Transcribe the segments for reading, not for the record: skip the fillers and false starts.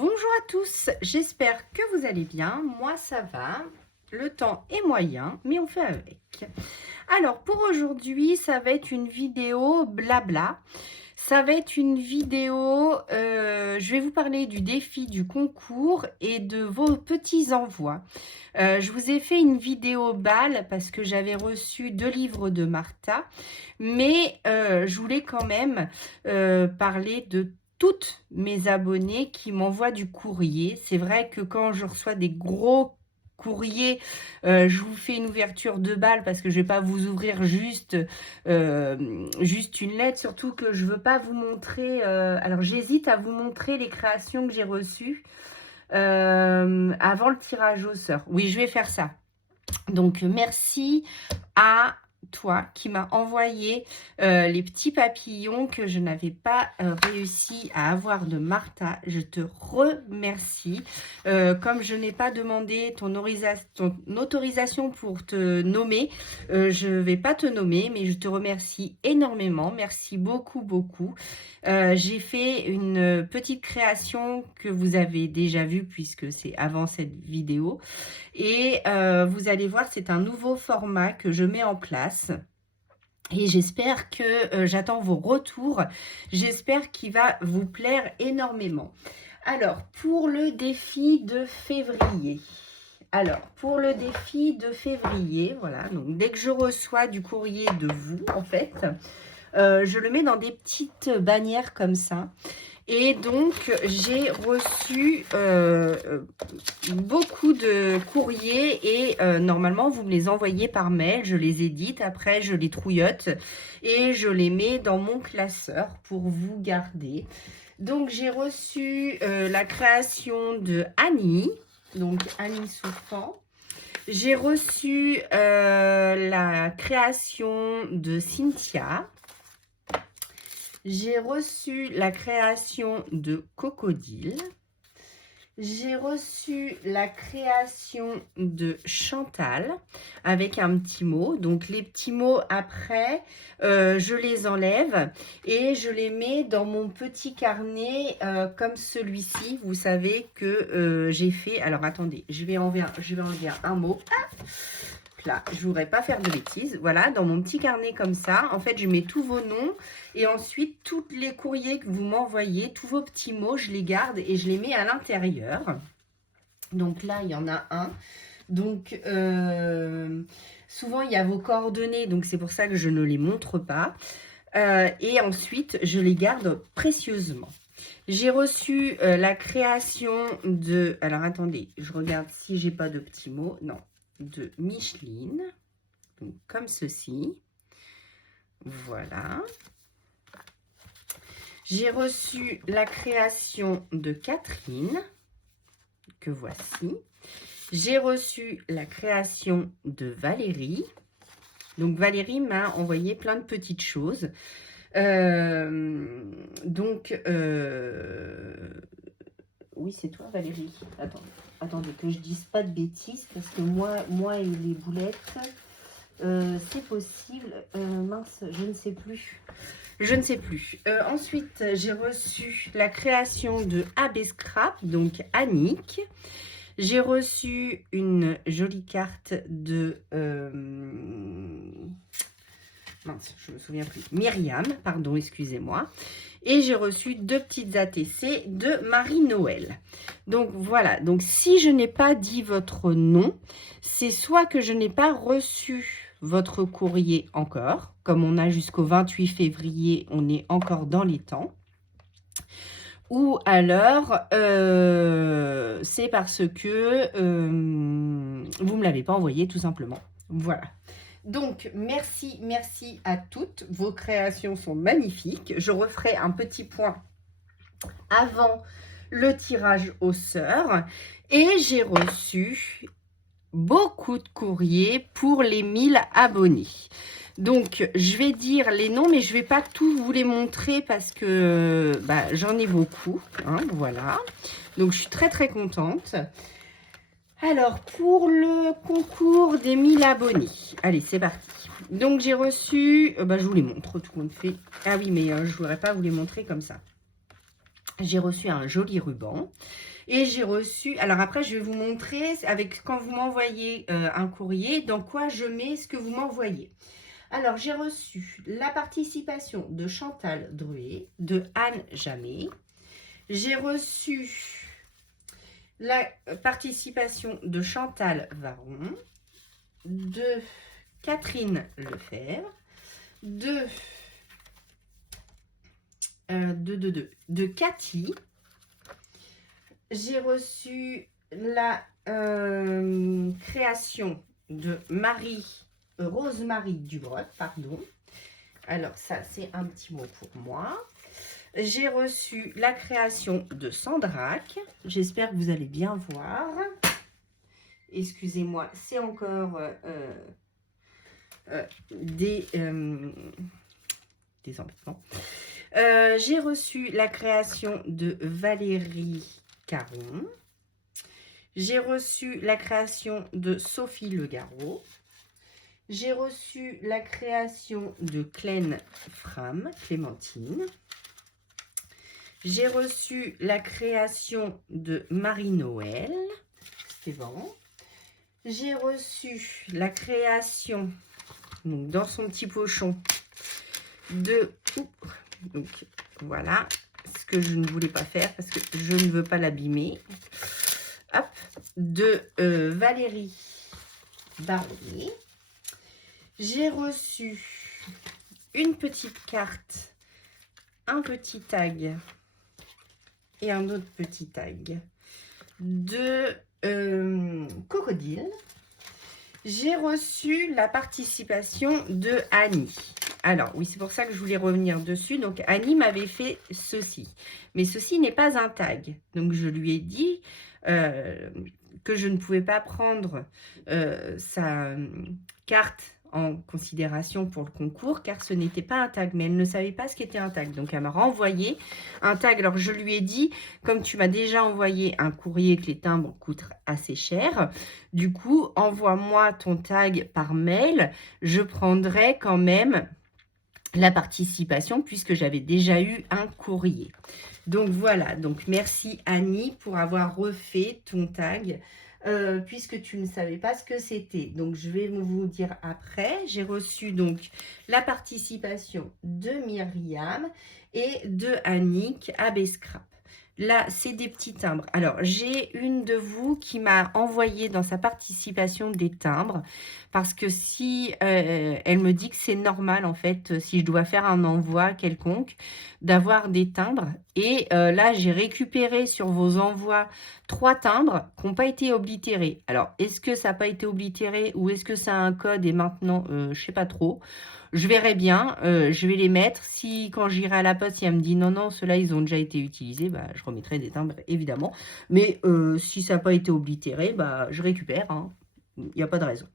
Bonjour à tous, j'espère que vous allez bien. Moi ça va, le temps est moyen, mais on fait avec. Alors pour aujourd'hui, ça va être une vidéo blabla. Ça va être une vidéo, je vais vous parler du défi du concours et de vos petits envois. Je vous ai fait une vidéo balle parce que j'avais reçu 2 livres de Martha, mais je voulais quand même parler de toutes mes abonnés qui m'envoient du courrier. C'est vrai que quand je reçois des gros courriers, je vous fais une ouverture de balle parce que je vais pas vous ouvrir juste une lettre, surtout que je veux pas vous montrer, alors j'hésite à vous montrer les créations que j'ai reçues avant le tirage au sort. Oui, je vais faire ça. Donc merci à toi qui m'a envoyé les petits papillons que je n'avais pas réussi à avoir de Martha. Je te remercie. Comme je n'ai pas demandé ton autorisation pour te nommer, je ne vais pas te nommer, mais je te remercie énormément. Merci beaucoup, beaucoup. J'ai fait une petite création que vous avez déjà vue puisque c'est avant cette vidéo. Et vous allez voir, c'est un nouveau format que je mets en place. Et j'espère que j'attends vos retours. J'espère qu'il va vous plaire énormément. Alors, pour le défi de février. Voilà, donc dès que je reçois du courrier de vous, en fait, je le mets dans des petites bannières comme ça. Et donc, j'ai reçu beaucoup de courriers et normalement, vous me les envoyez par mail. Je les édite, après, je les trouillote et je les mets dans mon classeur pour vous garder. Donc, j'ai reçu la création de Annie, donc Annie Souffant. J'ai reçu la création de Cynthia. J'ai reçu la création de Cocodile. J'ai reçu la création de Chantal avec un petit mot. Donc les petits mots après, je les enlève et je les mets dans mon petit carnet comme celui-ci. Vous savez que j'ai fait... Alors attendez, je vais enlever un mot. Là, je ne voudrais pas faire de bêtises. Voilà, dans mon petit carnet comme ça, en fait, je mets tous vos noms et ensuite, tous les courriers que vous m'envoyez, tous vos petits mots, je les garde et je les mets à l'intérieur. Donc là, il y en a un. Donc, souvent, il y a vos coordonnées, donc c'est pour ça que je ne les montre pas. Et ensuite, je les garde précieusement. J'ai reçu la création de... Alors, attendez, je regarde si j'ai pas de petits mots. Non. De Micheline, donc comme ceci. Voilà. J'ai reçu la création de Catherine, que voici. J'ai reçu la création de Valérie. Donc Valérie m'a envoyé plein de petites choses. Oui, c'est toi Valérie. Attendez que je dise pas de bêtises parce que moi et les boulettes, c'est possible. Mince, je ne sais plus. Ensuite, j'ai reçu la création de AB Scrap, donc Annick. J'ai reçu une jolie carte de... mince, je me souviens plus. Myriam, pardon, excusez-moi. Et j'ai reçu 2 petites ATC de Marie-Noël. Donc voilà, donc si je n'ai pas dit votre nom, c'est soit que je n'ai pas reçu votre courrier encore, comme on a jusqu'au 28 février, on est encore dans les temps. Ou alors, c'est parce que vous ne me l'avez pas envoyé tout simplement. Voilà. Donc, merci à toutes. Vos créations sont magnifiques. Je referai un petit point avant le tirage au sort. Et j'ai reçu beaucoup de courriers pour les 1000 abonnés. Donc, je vais dire les noms, mais je ne vais pas tous vous les montrer parce que j'en ai beaucoup. Hein, voilà. Donc, je suis très contente. Alors, pour le concours des 1000 abonnés, allez, c'est parti. Donc, j'ai reçu, je vous les montre tout compte fait. Ah oui, mais je ne voudrais pas vous les montrer comme ça. J'ai reçu un joli ruban. Et j'ai reçu, alors après je vais vous montrer, avec quand vous m'envoyez un courrier, dans quoi je mets ce que vous m'envoyez. Alors j'ai reçu la participation de Chantal Druet, de Anne Jamet. J'ai reçu la participation de Chantal Varon, de Catherine Lefebvre, de Cathy. J'ai reçu la création de Rosemarie Dubreuil, pardon. Alors ça, c'est un petit mot pour moi. J'ai reçu la création de Sandrac. J'espère que vous allez bien voir. Excusez-moi, c'est encore des embêtements. J'ai reçu la création de Valérie Caron. J'ai reçu la création de Sophie Le Garot. J'ai reçu la création de Clémentine. J'ai reçu la création de Marie-Noël. C'est bon. J'ai reçu la création, donc, dans son petit pochon, de... Donc, voilà ce que je ne voulais pas faire parce que je ne veux pas l'abîmer. Hop, de Valérie Barbier. J'ai reçu une petite carte, un petit tag et un autre petit tag de Crocodile. J'ai reçu la participation de Annie. Alors, oui, c'est pour ça que je voulais revenir dessus. Donc, Annie m'avait fait ceci. Mais ceci n'est pas un tag. Donc, je lui ai dit que je ne pouvais pas prendre sa carte en considération pour le concours, car ce n'était pas un tag, mais elle ne savait pas ce qu'était un tag. Donc, elle m'a renvoyé un tag. Alors, je lui ai dit, comme tu m'as déjà envoyé un courrier que les timbres coûtent assez cher, du coup, envoie-moi ton tag par mail. Je prendrai quand même la participation puisque j'avais déjà eu un courrier. Donc, voilà. Donc, merci Annie pour avoir refait ton tag. Puisque tu ne savais pas ce que c'était. Donc, je vais vous dire après. J'ai reçu donc la participation de Myriam et de Annick à Bescrap. Là, c'est des petits timbres. Alors, j'ai une de vous qui m'a envoyé dans sa participation des timbres. Parce que si elle me dit que c'est normal, en fait, si je dois faire un envoi quelconque, d'avoir des timbres. Et là, j'ai récupéré sur vos envois 3 timbres qui n'ont pas été oblitérés. Alors, est-ce que ça n'a pas été oblitéré ou est-ce que ça a un code et maintenant, je ne sais pas trop. Je verrai bien, je vais les mettre. Si quand j'irai à la poste, si elle me dit non, non, ceux-là, ils ont déjà été utilisés, bah, je remettrai des timbres, évidemment. Mais si ça n'a pas été oblitéré, bah, je récupère. Hein. Il n'y a pas de raison.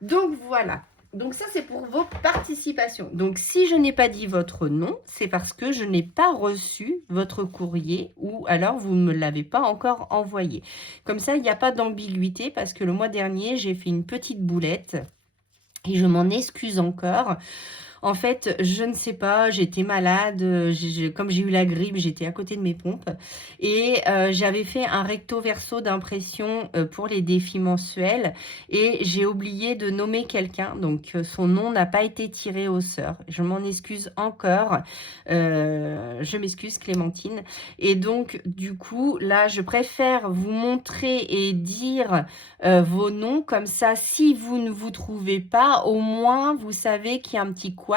Donc, voilà. Donc, ça, c'est pour vos participations. Donc, si je n'ai pas dit votre nom, c'est parce que je n'ai pas reçu votre courrier ou alors vous ne me l'avez pas encore envoyé. Comme ça, il n'y a pas d'ambiguïté parce que le mois dernier, j'ai fait une petite boulette et je m'en excuse encore. En fait, je ne sais pas, j'étais malade, comme j'ai eu la grippe, j'étais à côté de mes pompes et j'avais fait un recto verso d'impression pour les défis mensuels et j'ai oublié de nommer quelqu'un, donc son nom n'a pas été tiré au sort. Je m'en excuse encore, je m'excuse Clémentine. Et donc, du coup, là, je préfère vous montrer et dire vos noms, comme ça, si vous ne vous trouvez pas, au moins, vous savez qu'il y a un petit couac.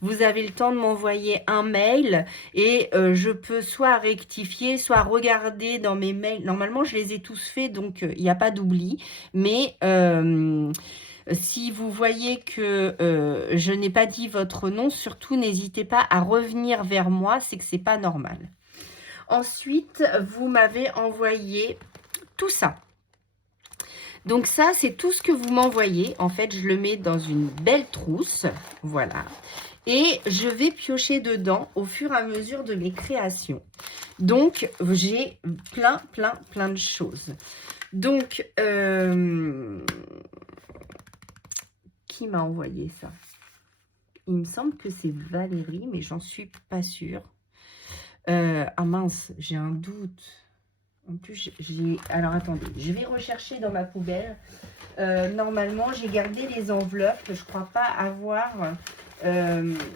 Vous avez le temps de m'envoyer un mail et je peux soit rectifier, soit regarder dans mes mails. Normalement, je les ai tous faits, donc il n'y a pas d'oubli. Mais si vous voyez que je n'ai pas dit votre nom, surtout n'hésitez pas à revenir vers moi, c'est que c'est pas normal. Ensuite, vous m'avez envoyé tout ça. Donc ça, c'est tout ce que vous m'envoyez. En fait, je le mets dans une belle trousse. Voilà. Et je vais piocher dedans au fur et à mesure de mes créations. Donc, j'ai plein de choses. Donc, qui m'a envoyé ça? Il me semble que c'est Valérie, mais j'en suis pas sûre. Ah mince, j'ai un doute. En plus, j'ai... Alors, attendez, je vais rechercher dans ma poubelle. Normalement, j'ai gardé les enveloppes. Je ne crois pas avoir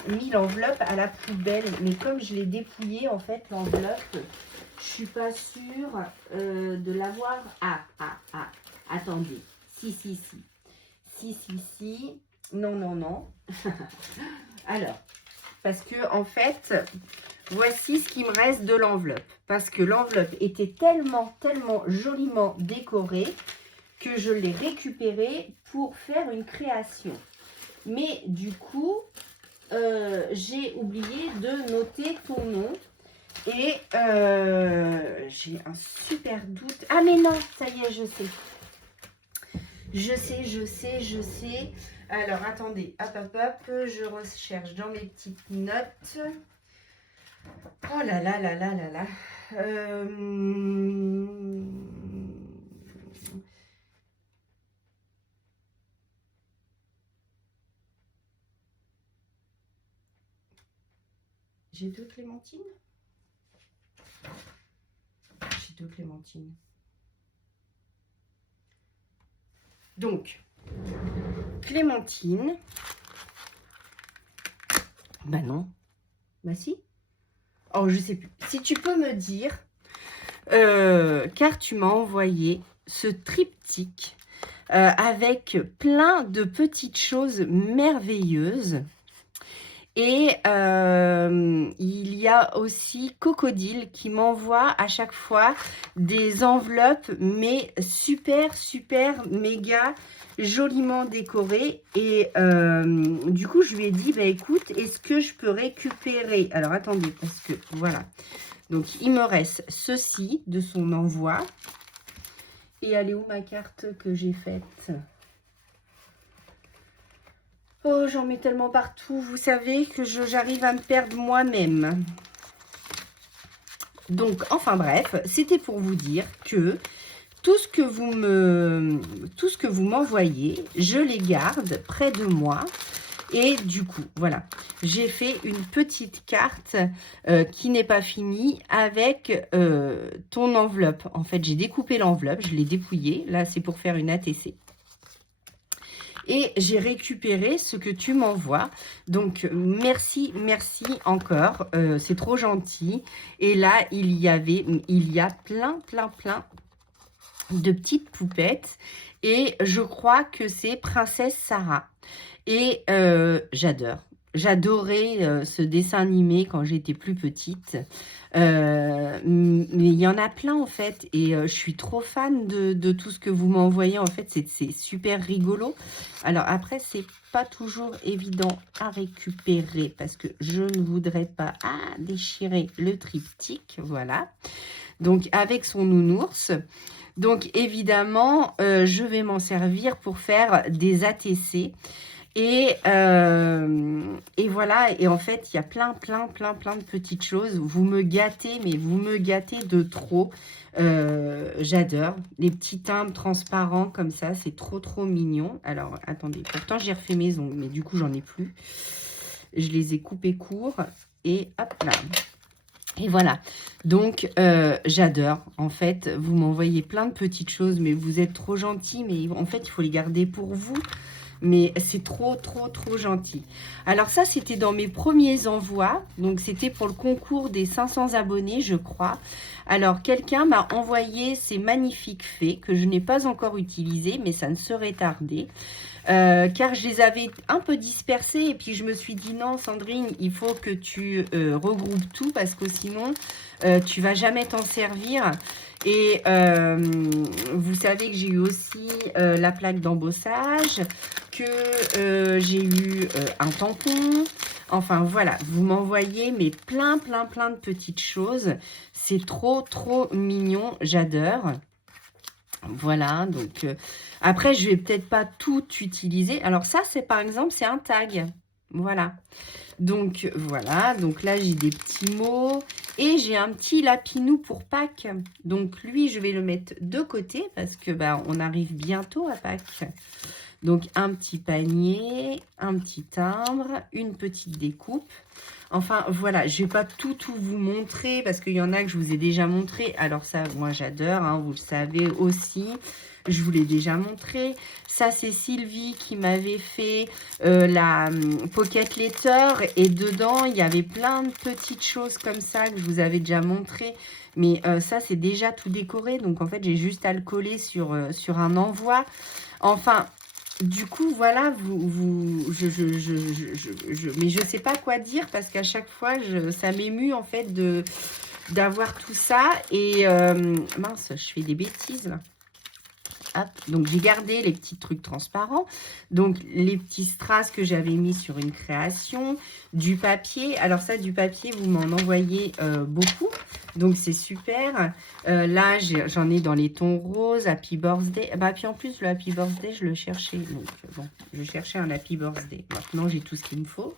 mis l'enveloppe à la poubelle. Mais comme je l'ai dépouillée, en fait, l'enveloppe, je suis pas sûre de l'avoir. Attendez. Si. Non. Alors, parce que, en fait, voici ce qui me reste de l'enveloppe. Parce que l'enveloppe était tellement joliment décorée que je l'ai récupérée pour faire une création. Mais du coup, j'ai oublié de noter ton nom. Et j'ai un super doute. Ah mais non, ça y est, je sais. Je sais. Alors, attendez. Hop. Je recherche dans mes petites notes. Oh là là. J'ai deux clémentines. Donc, clémentine. Bah non. Bah si. Oh, je sais plus. Si tu peux me dire, car tu m'as envoyé ce triptyque avec plein de petites choses merveilleuses. Et il y a aussi Cocodile qui m'envoie à chaque fois des enveloppes, mais super méga joliment décorées. Et du coup, je lui ai dit, bah écoute, est-ce que je peux récupérer? Alors, attendez, parce que voilà. Donc, il me reste ceci de son envoi. Et elle est où ma carte que j'ai faite? Oh, j'en mets tellement partout. Vous savez que j'arrive à me perdre moi-même. Donc, enfin bref, c'était pour vous dire que tout ce que vous m'envoyez, je les garde près de moi. Et du coup, voilà, j'ai fait une petite carte qui n'est pas finie avec ton enveloppe. En fait, j'ai découpé l'enveloppe, je l'ai dépouillée. Là, c'est pour faire une ATC. Et j'ai récupéré ce que tu m'envoies. Donc, merci encore. C'est trop gentil. Et là, il y a plein de petites poupettes. Et je crois que c'est Princesse Sarah. Et j'adore. J'adorais ce dessin animé quand j'étais plus petite. Mais il y en a plein en fait. Et je suis trop fan de tout ce que vous m'envoyez. En fait, c'est super rigolo. Alors après, c'est pas toujours évident à récupérer parce que je ne voudrais pas déchirer le triptyque. Voilà. Donc avec son nounours. Donc évidemment, je vais m'en servir pour faire des ATC. Et voilà, et en fait, il y a plein de petites choses. Vous me gâtez, mais vous me gâtez de trop. J'adore. Les petits timbres transparents comme ça, c'est trop mignon. Alors, attendez, pourtant j'ai refait mes ongles, mais du coup, j'en ai plus. Je les ai coupés courts et hop là. Et voilà, donc j'adore. En fait, vous m'envoyez plein de petites choses, mais vous êtes trop gentils. Mais en fait, il faut les garder pour vous. Mais c'est trop gentil. Alors ça, c'était dans mes premiers envois. Donc, c'était pour le concours des 500 abonnés, je crois. Alors, quelqu'un m'a envoyé ces magnifiques fées que je n'ai pas encore utilisées, mais ça ne serait tardé. Car je les avais un peu dispersées. Et puis, je me suis dit, non, Sandrine, il faut que tu regroupes tout parce que sinon, tu vas jamais t'en servir. Et vous savez que j'ai eu aussi la plaque d'embossage, que j'ai eu un tampon. Enfin, voilà, vous m'envoyez mais plein de petites choses. C'est trop mignon, j'adore. Voilà, donc après, je vais peut-être pas tout utiliser. Alors ça, c'est par exemple, c'est un tag. Voilà. Donc, voilà. Donc là, j'ai des petits mots. Et j'ai un petit lapinou pour Pâques. Donc, lui, je vais le mettre de côté parce que on arrive bientôt à Pâques. Donc, un petit panier, un petit timbre, une petite découpe. Enfin, voilà, je ne vais pas tout vous montrer parce qu'il y en a que je vous ai déjà montré. Alors ça, moi, j'adore, hein, vous le savez aussi. Je vous l'ai déjà montré. Ça, c'est Sylvie qui m'avait fait la Pocket Letter. Et dedans, il y avait plein de petites choses comme ça que je vous avais déjà montré. Mais ça, c'est déjà tout décoré. Donc, en fait, j'ai juste à le coller sur un envoi. Enfin, du coup, voilà, mais je ne sais pas quoi dire parce qu'à chaque fois, ça m'émue en fait d'avoir tout ça. Et mince, je fais des bêtises là. Hop. Donc, j'ai gardé les petits trucs transparents. Donc, les petits strass que j'avais mis sur une création. Du papier. Alors, ça, du papier, vous m'en envoyez beaucoup. Donc, c'est super. Là, j'en ai dans les tons roses. Happy Birthday. Bah, puis en plus, le Happy Birthday, je le cherchais. Donc, bon, je cherchais un Happy Birthday. Maintenant, j'ai tout ce qu'il me faut.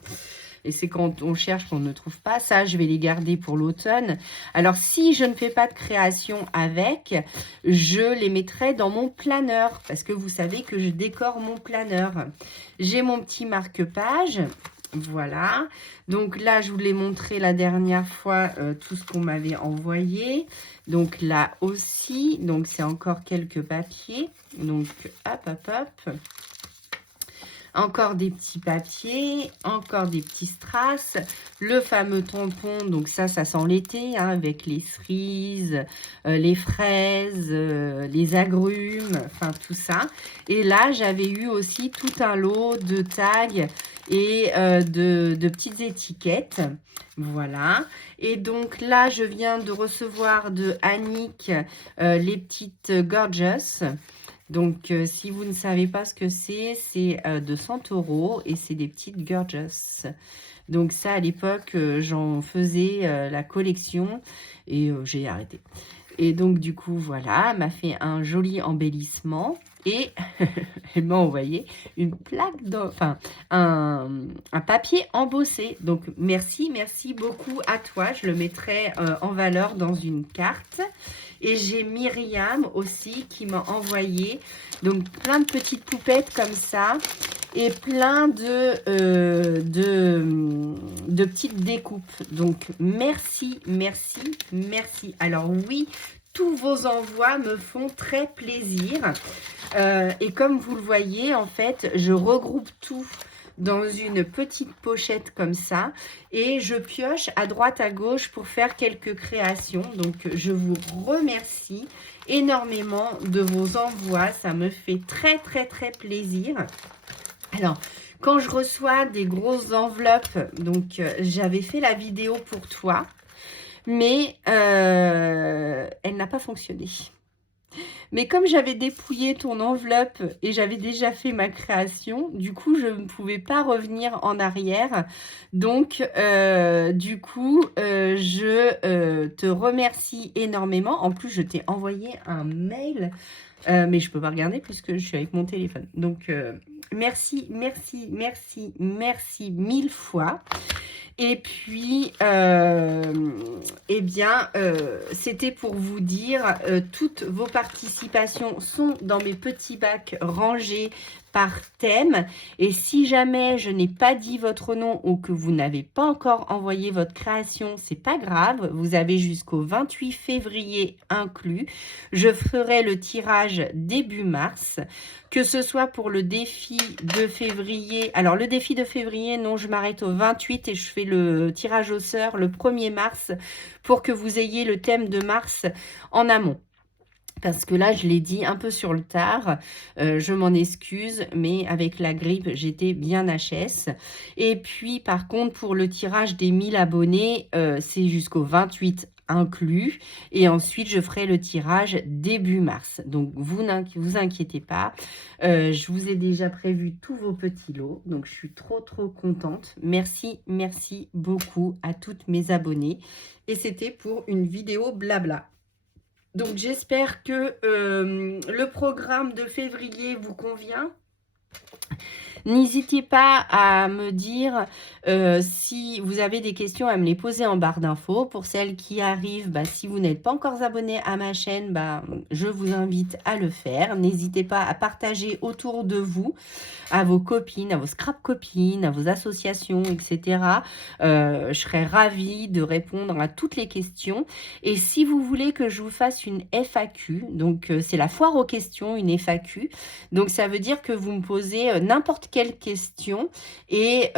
Et c'est quand on cherche qu'on ne trouve pas. Ça, je vais les garder pour l'automne. Alors, si je ne fais pas de création avec, je les mettrai dans mon planeur. Parce que vous savez que je décore mon planeur. J'ai mon petit marque-page. Voilà. Donc là, je vous l'ai montré la dernière fois, tout ce qu'on m'avait envoyé. Donc là aussi. Donc, c'est encore quelques papiers. Donc, hop, hop, hop. Encore des petits papiers, encore des petits strass, le fameux tampon, donc ça sent l'été, hein, avec les cerises, les fraises, les agrumes, enfin tout ça. Et là, j'avais eu aussi tout un lot de tags et de petites étiquettes. Voilà. Et donc là, je viens de recevoir de Annick les petites Gorgeous. Donc, si vous ne savez pas ce que c'est de 100 € et c'est des petites Gorgeous. Donc, ça, à l'époque, j'en faisais la collection et j'ai arrêté. Et donc, du coup, voilà, elle m'a fait un joli embellissement et elle m'a envoyé une plaque, enfin, un papier embossé. Donc, merci beaucoup à toi. Je le mettrai en valeur dans une carte. Et j'ai Myriam aussi qui m'a envoyé donc plein de petites poupettes comme ça et plein de petites découpes. Donc, merci. Alors oui, tous vos envois me font très plaisir. Et comme vous le voyez, en fait, je regroupe tout dans une petite pochette comme ça et je pioche à droite à gauche pour faire quelques créations. Donc je vous remercie énormément de vos envois, ça me fait très plaisir. Alors quand je reçois des grosses enveloppes, donc j'avais fait la vidéo pour toi, mais elle n'a pas fonctionné. Mais comme j'avais dépouillé ton enveloppe et j'avais déjà fait ma création, du coup, je ne pouvais pas revenir en arrière. Donc, du coup, je te remercie énormément. En plus, je t'ai envoyé un mail, mais je ne peux pas regarder puisque je suis avec mon téléphone. Donc, merci mille fois. Et puis, eh bien, c'était pour vous dire, toutes vos participations sont dans mes petits bacs rangés par thème. Et si jamais je n'ai pas dit votre nom ou que vous n'avez pas encore envoyé votre création, c'est pas grave. Vous avez jusqu'au 28 février inclus. Je ferai le tirage début mars. Que ce soit pour le défi de février. Alors, le défi de février, non, je m'arrête au 28 et je fais le tirage au sort le 1er mars pour que vous ayez le thème de mars en amont. Parce que là, je l'ai dit un peu sur le tard, je m'en excuse, mais avec la grippe, j'étais bien HS. Et puis, par contre, pour le tirage des 1000 abonnés, c'est jusqu'au 28 inclus. Et ensuite, je ferai le tirage début mars. Donc, vous inquiétez pas. Je vous ai déjà prévu tous vos petits lots. Donc, je suis trop contente. Merci beaucoup à toutes mes abonnées. Et c'était pour une vidéo blabla. Donc, j'espère que le programme de février vous convient. N'hésitez pas à me dire si vous avez des questions, à me les poser en barre d'infos. Pour celles qui arrivent, bah, si vous n'êtes pas encore abonné à ma chaîne, bah, je vous invite à le faire. N'hésitez pas à partager autour de vous, à vos copines, à vos scrap copines, à vos associations, etc. Je serais ravie de répondre à toutes les questions. Et si vous voulez que je vous fasse une FAQ, donc c'est la foire aux questions, une FAQ. Donc ça veut dire que vous me posez n'importe quelle question et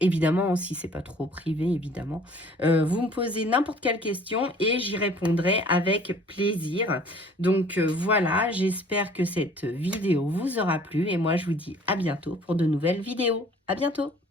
évidemment, si c'est pas trop privé, évidemment, vous me posez n'importe quelle question et j'y répondrai avec plaisir. Donc voilà, j'espère que cette vidéo vous aura plu et moi je vous dis à bientôt pour de nouvelles vidéos. À bientôt!